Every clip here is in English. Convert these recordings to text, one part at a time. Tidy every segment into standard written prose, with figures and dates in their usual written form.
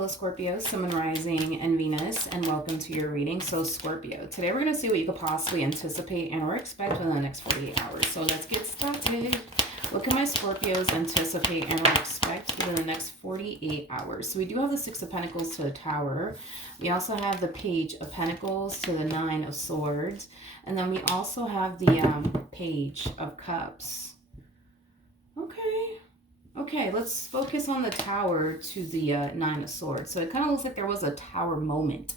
Hello, Scorpio, Sun, Moon, Rising, and Venus, and welcome to your reading. So, Scorpio, today we're going to see what you could possibly anticipate and or expect within the next 48 hours. So, let's get started. What can my Scorpios anticipate and or expect within the next 48 hours? So, we do have the Six of Pentacles to the Tower. We also have the Page of Pentacles to the Nine of Swords. And then we also have the Page of Cups. Okay, let's focus on the Tower to the Nine of Swords. So it kind of looks like there was a Tower moment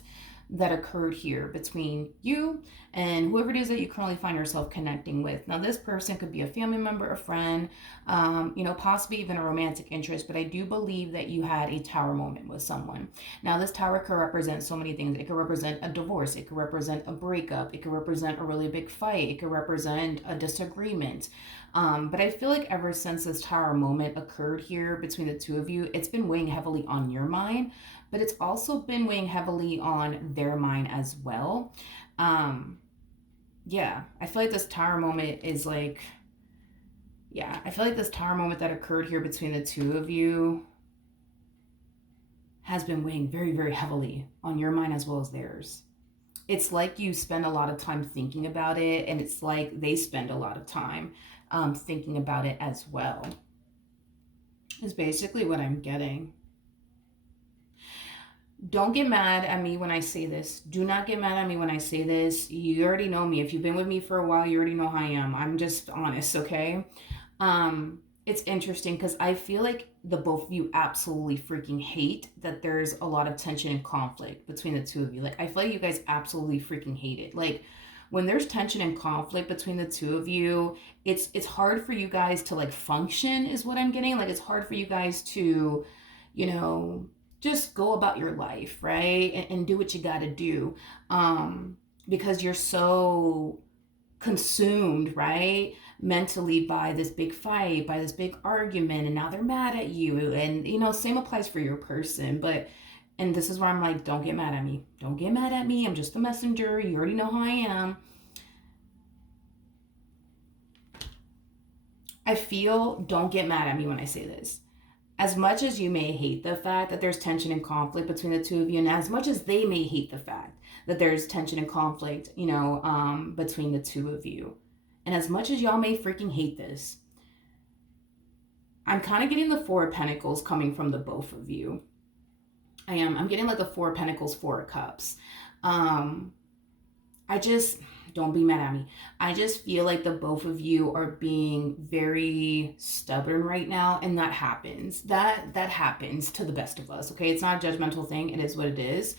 that occurred here between you and whoever it is that you currently find yourself connecting with. Now, this person could be a family member, a friend, possibly even a romantic interest, but I do believe that you had a Tower moment with someone. Now, this Tower could represent so many things. It could represent a divorce. It could represent a breakup. It could represent a really big fight. It could represent a disagreement. But I feel like ever since this Tower moment occurred here between the two of you, it's been weighing heavily on your mind, but it's also been weighing heavily on their mind as well. I feel like this Tower moment is like, I feel like this Tower moment that occurred here between the two of you has been weighing very, very heavily on your mind as well as theirs. It's like you spend a lot of time thinking about it, and it's like they spend a lot of time thinking about it as well. Is basically what I'm getting. Don't get mad at me when I say this. Do not get mad at me when I say this. You already know me. If you've been with me for a while, you already know how I am. I'm just honest, okay? It's interesting because I feel like the both of you absolutely freaking hate that there's a lot of tension and conflict between the two of you. Like, I feel like you guys absolutely freaking hate it. Like, when there's tension and conflict between the two of you, it's hard for you guys to like function is what I'm getting. Like, it's hard for you guys to, just go about your life, right? And do what you got to do. Because you're so consumed, right? Mentally by this big fight, by this big argument, and now they're mad at you. And, same applies for your person. And this is where I'm like, don't get mad at me. Don't get mad at me. I'm just a messenger. You already know how I am. I feel, don't get mad at me when I say this. As much as you may hate the fact that there's tension and conflict between the two of you, and as much as they may hate the fact that there's tension and conflict, between the two of you, and as much as y'all may freaking hate this, I'm kind of getting the Four of Pentacles coming from the both of you. I'm getting like the Four of Pentacles, Four of Cups. Don't be mad at me. I just feel like the both of you are being very stubborn right now, and that happens. That happens to the best of us, okay? It's not a judgmental thing. It is what it is.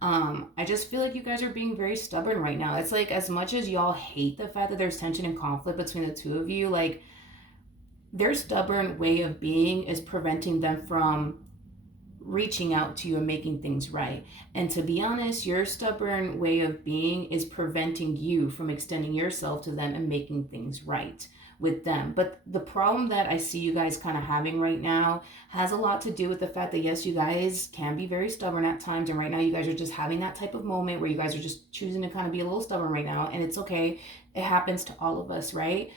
I just feel like you guys are being very stubborn right now. It's like, as much as y'all hate the fact that there's tension and conflict between the two of you, like, their stubborn way of being is preventing them from reaching out to you and making things right. And to be honest, your stubborn way of being is preventing you from extending yourself to them and making things right with them. But the problem that I see you guys kind of having right now has a lot to do with the fact that, yes, you guys can be very stubborn at times, and right now you guys are just having that type of moment where you guys are just choosing to kind of be a little stubborn right now, and it's okay. It happens to all of us, right?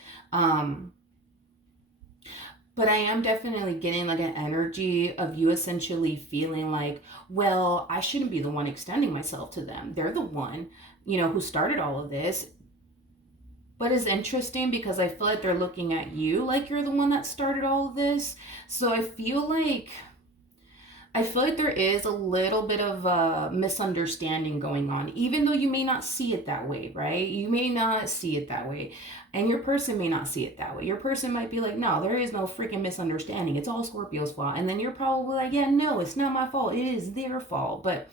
But I am definitely getting like an energy of you essentially feeling like, well, I shouldn't be the one extending myself to them. They're the one, who started all of this. But it's interesting because I feel like they're looking at you like you're the one that started all of this. So I feel like there is a little bit of a misunderstanding going on, even though you may not see it that way, right? You may not see it that way. And your person may not see it that way. Your person might be like, no, there is no freaking misunderstanding. It's all Scorpio's fault. And then you're probably like, yeah, no, it's not my fault. It is their fault. But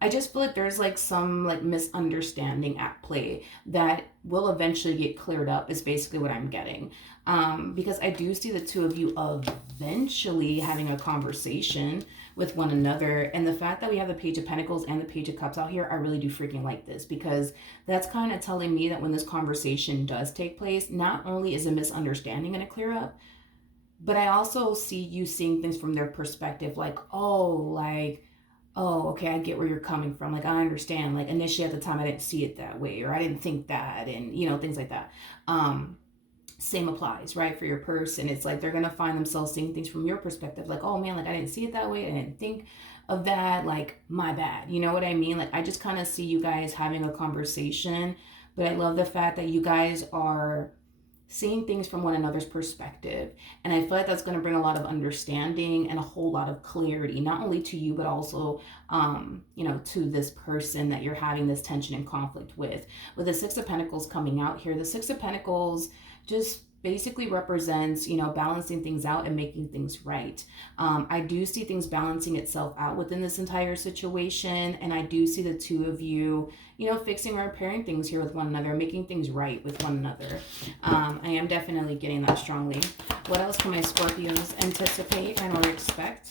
I just feel like there's like some like misunderstanding at play that will eventually get cleared up is basically what I'm getting. Because I do see the two of you eventually having a conversation with one another. And the fact that we have the Page of Pentacles and the Page of Cups out here, I really do freaking like this, because that's kind of telling me that when this conversation does take place, not only is a misunderstanding going to clear up, but I also see you seeing things from their perspective, like, oh, okay, I get where you're coming from. Like, I understand. Like, initially at the time, I didn't see it that way, or I didn't think that, and, things like that. Same applies, right? For your person, it's like they're gonna find themselves seeing things from your perspective, like, oh man, like I didn't see it that way, I didn't think of that, like my bad, you know what I mean? Like I just kind of see you guys having a conversation, but I love the fact that you guys are seeing things from one another's perspective. And I feel like that's going to bring a lot of understanding and a whole lot of clarity, not only to you, but also, to this person that you're having this tension and conflict with. With the Six of Pentacles coming out here, the Six of Pentacles just basically represents, balancing things out and making things right. I do see things balancing itself out within this entire situation. And I do see the two of you, fixing or repairing things here with one another, making things right with one another. I am definitely getting that strongly. What else can my Scorpios anticipate and or expect?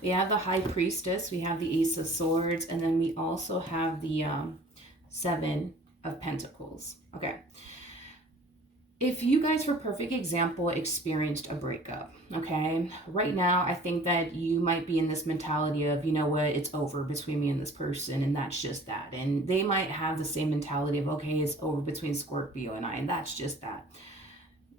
We have the High Priestess, we have the Ace of Swords, and then we also have the Seven of Pentacles. Okay. If you guys, for perfect example, experienced a breakup, okay, right now, I think that you might be in this mentality of, you know what, it's over between me and this person, and that's just that. And they might have the same mentality of, okay, it's over between Scorpio and I, and that's just that.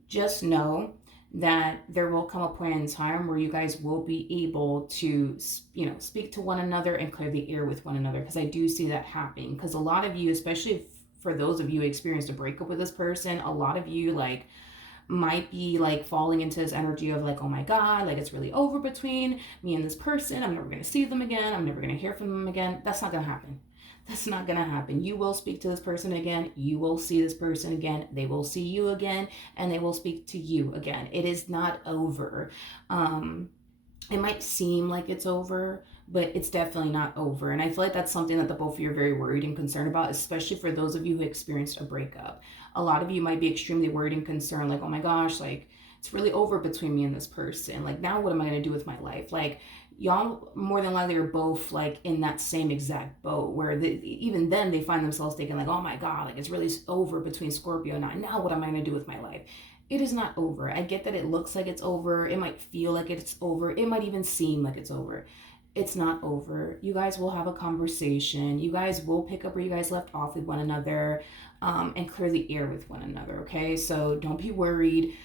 Just know that there will come a point in time where you guys will be able to, speak to one another and clear the air with one another, because I do see that happening. Because a lot of you, especially for those of you who experienced a breakup with this person, a lot of you might be falling into this energy of oh my god, it's really over between me and this person, I'm never going to see them again, I'm never going to hear from them again. That's not going to happen. That's not going to happen. You will speak to this person again, you will see this person again, they will see you again, and they will speak to you again. It is not over. It might seem like it's over, but it's definitely not over. And I feel like that's something that the both of you are very worried and concerned about, especially for those of you who experienced a breakup. A lot of you might be extremely worried and concerned, oh my gosh, it's really over between me and this person. Now what am I going to do with my life? Y'all more than likely are both in that same exact boat where even then they find themselves thinking oh my god, it's really over between Scorpio and I. Now what am I going to do with my life? It is not over. I get that it looks like it's over. It might feel like it's over. It might even seem like it's over. It's not over. You guys will have a conversation. You guys will pick up where you guys left off with one another, and clear the air with one another, okay? So don't be worried,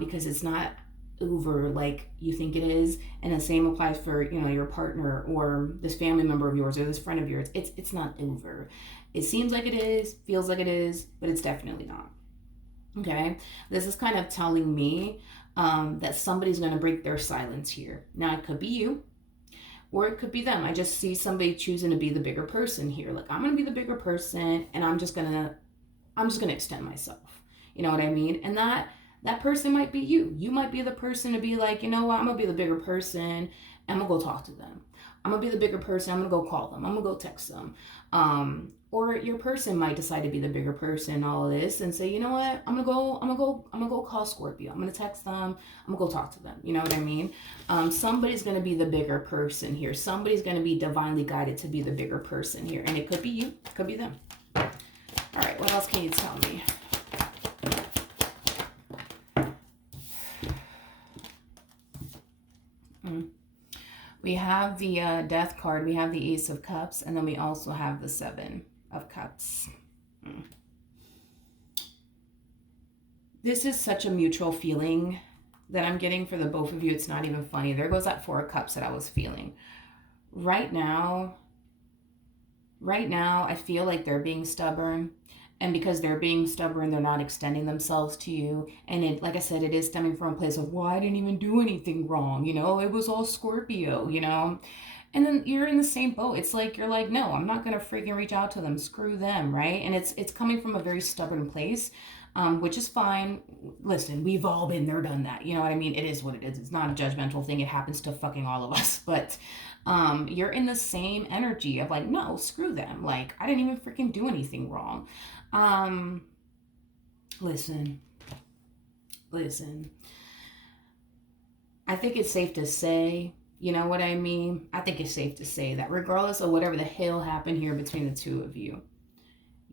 because it's not over like you think it is. And the same applies for, your partner or this family member of yours or this friend of yours. It's not over. It seems like it is, feels like it is, but it's definitely not. Okay, this is kind of telling me that somebody's going to break their silence here. Now, it could be you, or it could be them. I just see somebody choosing to be the bigger person here. I'm going to be the bigger person, and I'm just going to extend myself. You know what I mean? And that person might be you. You might be the person to be you know what? I'm going to be the bigger person, and I'm going to go talk to them. I'm going to be the bigger person. I'm going to go call them. I'm going to go text them. Or your person might decide to be the bigger person in all of this and say, you know what, I'm gonna go call Scorpio. I'm gonna text them. I'm gonna go talk to them. You know what I mean? Somebody's gonna be the bigger person here. Somebody's gonna be divinely guided to be the bigger person here, and it could be you, it could be them. All right, what else can you tell me? We have the Death card, we have the Ace of Cups, and then we also have the Seven of Cups. This is such a mutual feeling that I'm getting for the both of you. It's not even funny. There goes that Four of Cups that I was feeling. Right now, I feel like they're being stubborn. And because they're being stubborn, they're not extending themselves to you. And it, like I said, it is stemming from a place of, well, I didn't even do anything wrong. It was all Scorpio, And then you're in the same boat. It's you're no, I'm not going to freaking reach out to them. Screw them, right? And it's coming from a very stubborn place, which is fine. Listen, we've all been there, done that. You know what I mean? It is what it is. It's not a judgmental thing. It happens to fucking all of us. But you're in the same energy of no, screw them. I didn't even freaking do anything wrong. Listen. I think it's safe to say, you know what I mean? I think it's safe to say that regardless of whatever the hell happened here between the two of you,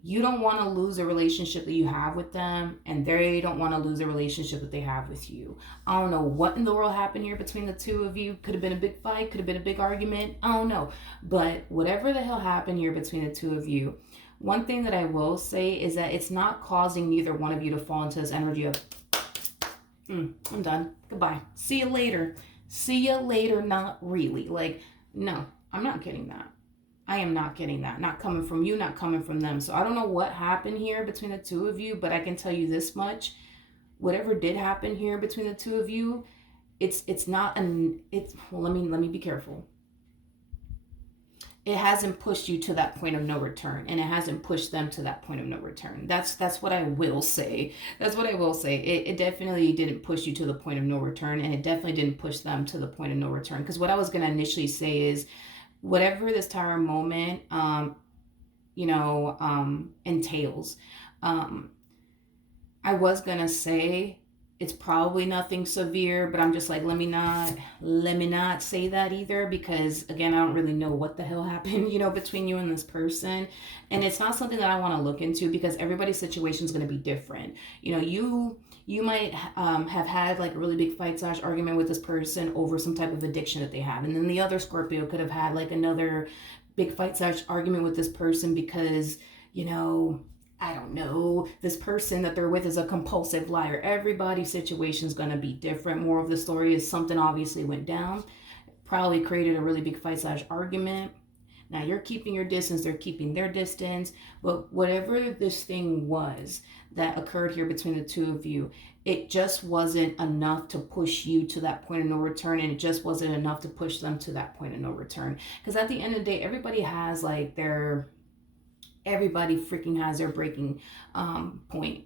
you don't want to lose a relationship that you have with them, and they don't want to lose a relationship that they have with you. I don't know what in the world happened here between the two of you. Could have been a big fight, could have been a big argument. I don't know. But whatever the hell happened here between the two of you, One thing that I will say is that it's not causing neither one of you to fall into this energy of, I'm done. Goodbye. See you later. See you later. Not really. Like, no, I'm not getting that. I am not getting that. Not coming from you, not coming from them. So I don't know what happened here between the two of you, but I can tell you this much. Whatever did happen here between the two of you, it's not an it's well, let me be careful. It hasn't pushed you to that point of no return, and it hasn't pushed them to that point of no return. That's what I will say. That's what I will say. It definitely didn't push you to the point of no return, and it definitely didn't push them to the point of no return. Because what I was going to initially say is, whatever this tower moment entails, um I was gonna say it's probably nothing severe, but I'm just like, let me not say that either, because again, I don't really know what the hell happened, between you and this person. And it's not something that I want to look into, because everybody's situation is going to be different. You might have had like a really big fight slash argument with this person over some type of addiction that they have, and then the other Scorpio could have had like another big fight slash argument with this person because, you know I don't know, this person that they're with is a compulsive liar. Everybody's situation is going to be different. More of the story is something obviously went down, probably created a really big fight slash argument. Now you're keeping your distance, they're keeping their distance. But whatever this thing was that occurred here between the two of you, it just wasn't enough to push you to that point of no return. And it just wasn't enough to push them to that point of no return. Because at the end of the day, everybody freaking has their breaking point.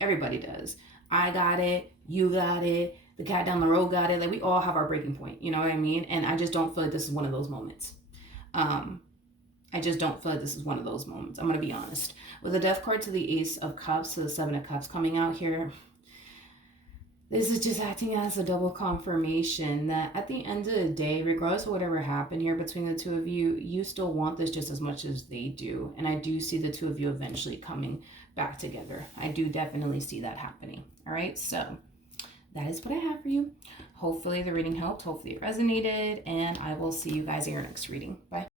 Everybody does. I got it. You got it. The cat down the road got it. Like, we all have our breaking point. You know what I mean? And I just don't feel like this is one of those moments. Um, I just don't feel like this is one of those moments. I'm going to be honest. With the death card to the Ace of Cups to the Seven of Cups coming out here, this is just acting as a double confirmation that at the end of the day, regardless of whatever happened here between the two of you, you still want this just as much as they do. And I do see the two of you eventually coming back together. I do definitely see that happening. All right, so that is what I have for you. Hopefully the reading helped. Hopefully it resonated. And I will see you guys in your next reading. Bye.